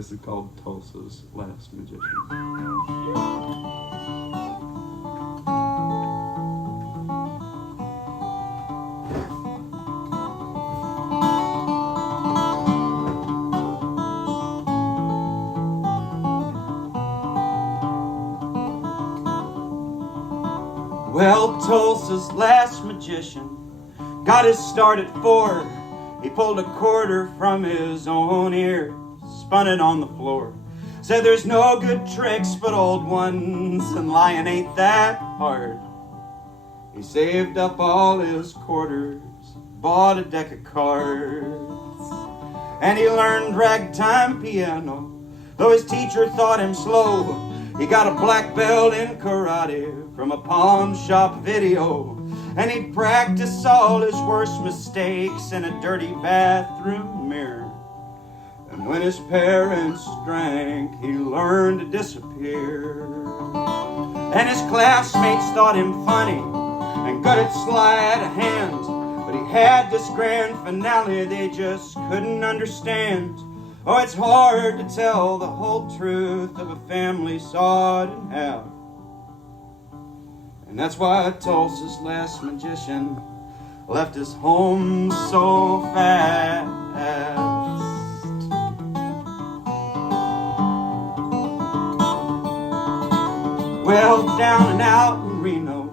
This is called Tulsa's Last Magician. Well, Tulsa's last magician got his start at 4. He pulled a quarter from his own ear, spun it on the floor, said there's no good tricks but old ones, and lying ain't that hard. He saved up all his quarters, bought a deck of cards, and he learned ragtime piano, though his teacher thought him slow. He got a black belt in karate from a pawn shop video, and he'd practice all his worst mistakes in a dirty bathroom mirror. And when his parents drank, he learned to disappear. And his classmates thought him funny and good at sleight of hand, but he had this grand finale they just couldn't understand. Oh, it's hard to tell the whole truth of a family sawed in half. And that's why Tulsa's last magician left his home so fast. Well, down and out in Reno,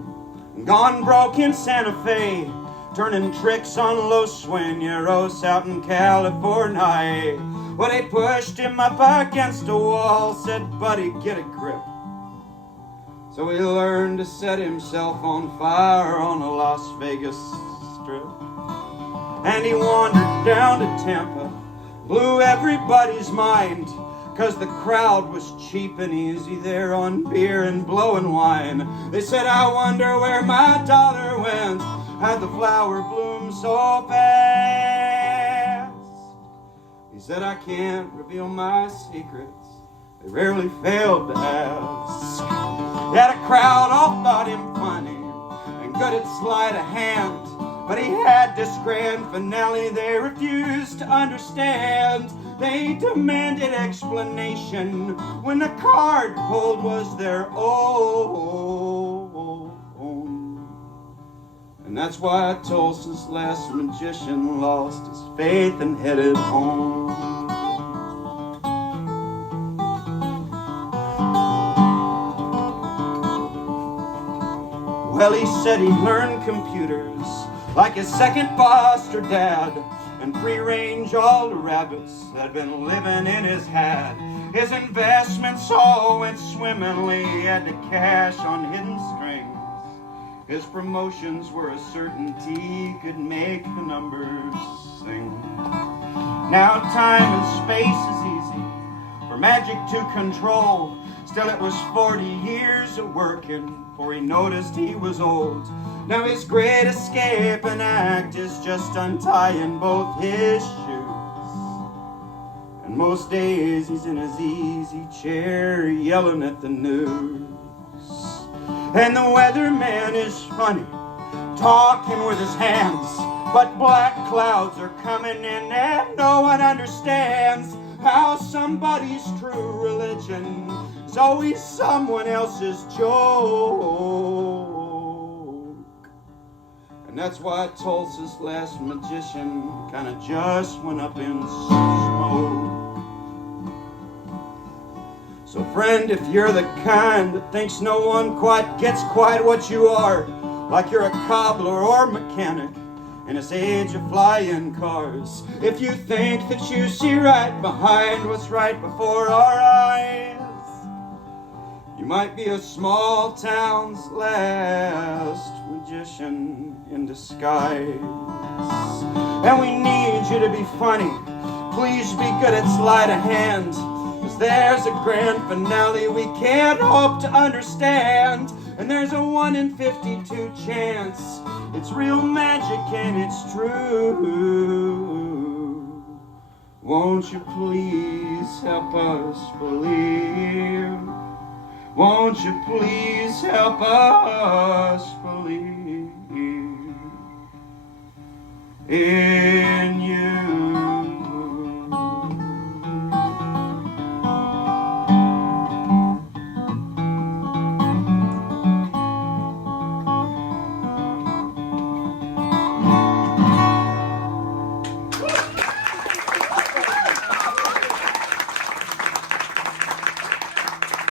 gone broke in Santa Fe, turning tricks on Los Sueñeros out in California. Well, they pushed him up against a wall, said, buddy, get a grip. So he learned to set himself on fire on a Las Vegas strip. And he wandered down to Tampa, blew everybody's mind, 'cause the crowd was cheap and easy there on beer and blowing wine. They said, I wonder where my dollar went, had the flower bloom so fast. He said, I can't reveal my secrets, they rarely failed to ask. Yet a crowd all thought him funny and good at sleight of hand, but he had this grand finale they refused to understand. They demanded explanation when the card pulled was their own. And that's why Tulsa's last magician lost his faith and headed home. Well, he said he learned computers like his second foster dad, and free-range all the rabbits that had been living in his hat. His investments all went swimmingly, he had to cash on hidden strings. His promotions were a certainty, he could make the numbers sing. Now time and space is easy for magic to control. Still it was 40 years of working before he noticed he was old. Now his great escape and act is just untying both his shoes. And most days he's in his easy chair yelling at the news. And the weatherman is funny, talking with his hands, but black clouds are coming in and no one understands how somebody's true religion is always someone else's joke. And that's why Tulsa's last magician kinda just went up in smoke. So friend, if you're the kind that thinks no one quite gets quite what you are, like you're a cobbler or mechanic in this age of flying cars, if you think that you see right behind what's right before our eyes, you might be a small town's last magician in disguise. And we need you to be funny, please be good at sleight of hand, 'cause there's a grand finale we can't hope to understand. And there's a 1 in 52 chance it's real magic and it's true. Won't you please help us believe? Won't you please help us believe in you?